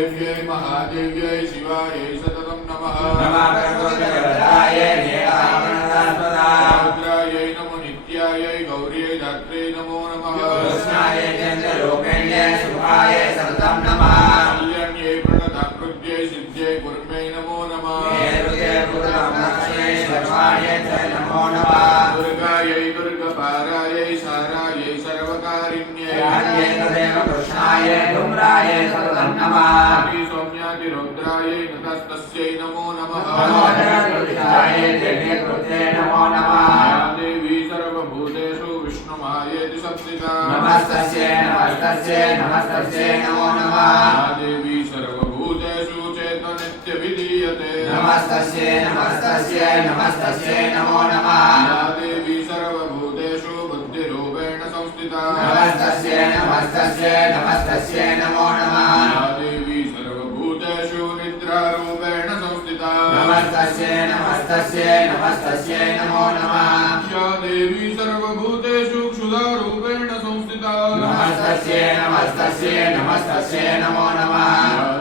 देव्यै महादेव्यै शिवायै सततं नमः नमः प्रकृतिदेवतायै रुद्रायै नमो नित्यायै गौर्यै धात्र्यै नमो नमः कृष्णायै चन्द्ररूपिण्यै शुभायै सततं नमः कल्याण्यै प्रणताकृत्यै सिद्ध्यै कुर्मै नमो नमः हेरुते कृतमक्षयै सर्वायै च नमो नमः दुर्गायै दुर्गपारायै सारायै सर्वकारिण्यै राज्ञै तदेव कृष्णायै धूम्रायै सततं नमः सौम्यातिरुद्रायै नतस्तस्यै नमो नमः मनोहरकृतिकायै देवी कृते नमो नमः देवी सर्वभूतेषु विष्णुमायेति संस्थिता नमस्तस्यै नमस्तस्यै नमस्तस्यै नमो नमः देवी सर्वभूतेषु चेतनित्यभिधीयते नमस्तस्यै नमस्तस्यै नमस्तस्यै नमो नमः देवी सर्वभूतेषु बुद्धिरूपेण संस्थिता नमस्तस्यै नमस्तस्यै नमस्तस्यै नमो नमः देवी सर्वभूतेषु निद्रारूपेण संस्थिता नमस्तस्यै नमस्तस्यै नमस्तस्यै नमो नमः या देवी सर्वभूतेषु क्षुधारूपेण संस्थिता नमस्तस्यै नमस्तस्यै नमस्तस्यै नमो नमः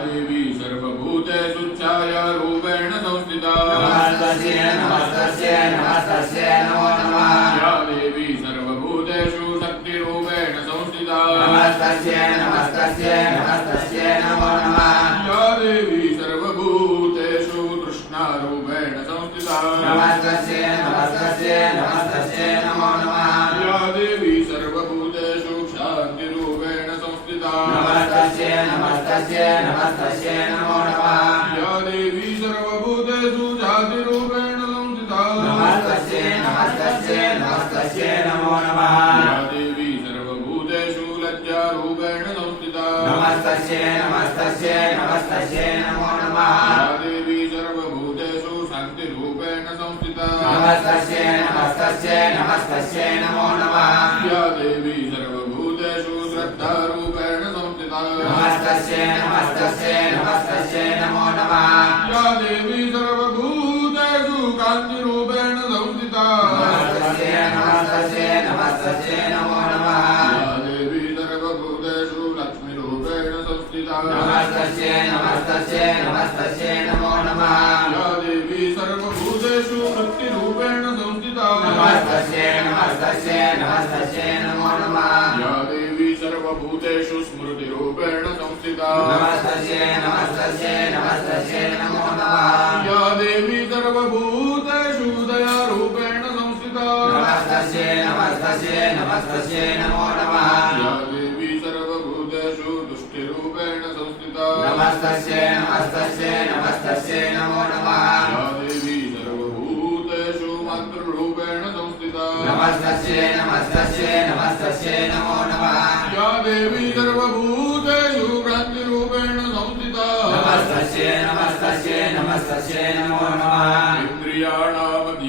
देवी सर्वभूतेषु छायारूपेण संस्थिता नमस्तस्यै नमस्तस्यै नमस्तस्यै नमो नमः या देवी सर्वभूतेषु शक्तिरूपेण संस्थिता नमस्तस्यै नमस्तस्यै नमस्तस्यै नमो नमः या देवी सर्वभूतेषु तृष्णारूपेण संस्थिता नमस्तस्यै नमस्तस्यै नमस्तस्यै नमो नमः या देवी सर्वभूतेषु शान्तिरूपेण संस्थिता नमस्तस्यै नमस्तस्यै नमस्तस्यै नमो नमः या देवी सर्वभूतेषु जातिरूपेण संस्थिता नमस्तस्यै नमस्तस्यै नमस्तस्यै नमो नमः या देवी सर्वभूतेषु लज्जारूपेण संस्थिता नमस्तस्यै नमस्तस्यै नमस्तस्यै नमो नमः या देवी सर्वभूतेषु शान्तिरूपेण संस्थिता नमस्तस्यै नमस्तस्यै नमस्तस्यै नमो नमः या देवी सर्वभूतेषु श्रद्धारूपेण संस्थिता नमस्तस्यै नमस्तस्यै नमस्तस्यै नमो नमः या देवी सर्वभूतेषु कान्तिरूपेण संस्थिता नमस्तस्यै नमस्तस्यै नमस्तस्यै नमो नमः या देवी सर्वभूतेषु लक्ष्मीरूपेण संस्थिता नमस्तस्यै नमस्तस्यै नमस्तस्यै नमो नमः या देवी सर्वभूतेषु शक्तिरूपेण संस्थिता नमस्तस्यै नमस्तस्यै नमस्तस्यै नमो नमः या देवी सर्वभूतेषु स्मृतिरूपेण संस्थिता नमस्तस्यै नमस्तस्यै नमस्तस्यै नमो नमः या देवी सर्वभूतेषु दयारूपेण संस्थिता नमस्तस्यै नमस्तस्यै नमस्तस्यै नमो नमः या देवी सर्वभूतेषु तुष्टिरूपेण संस्थिता नमस्तस्यै नमस्तस्यै नमस्तस्यै नमो नमः या देवी सर्वभूतेषु मातृरूपेण संस्थिता नमस्तस्यै नमस्तस्यै नमस्तस्यै नमो नमः या देवी सर्वभूतेषु भ्रान्तिरूपेण संस्थिता नमस्तस्यै नमस्तस्यै नमस्तस्यै नमो नमः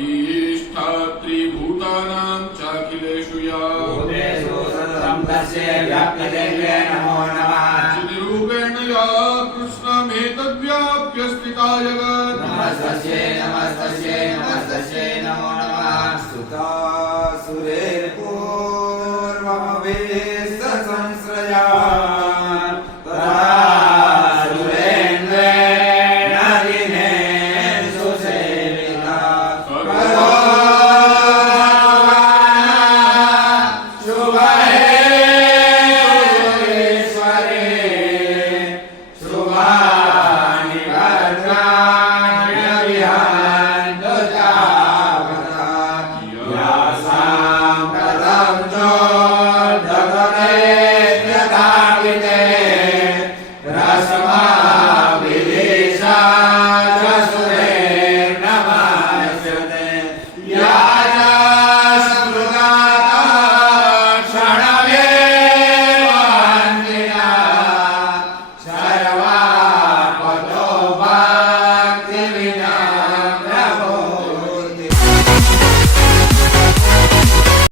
इन्द्रियाणामधीष्ठात्री भूतानां चाखिलेषु या भूतेषु सततं तस्यै व्याप्यदेव्यै नमो नमः चितिरूपेण या कृष्णमेतद्व्याप्य स्थिता जगत् नमस्तस्यै नमस्तस्यै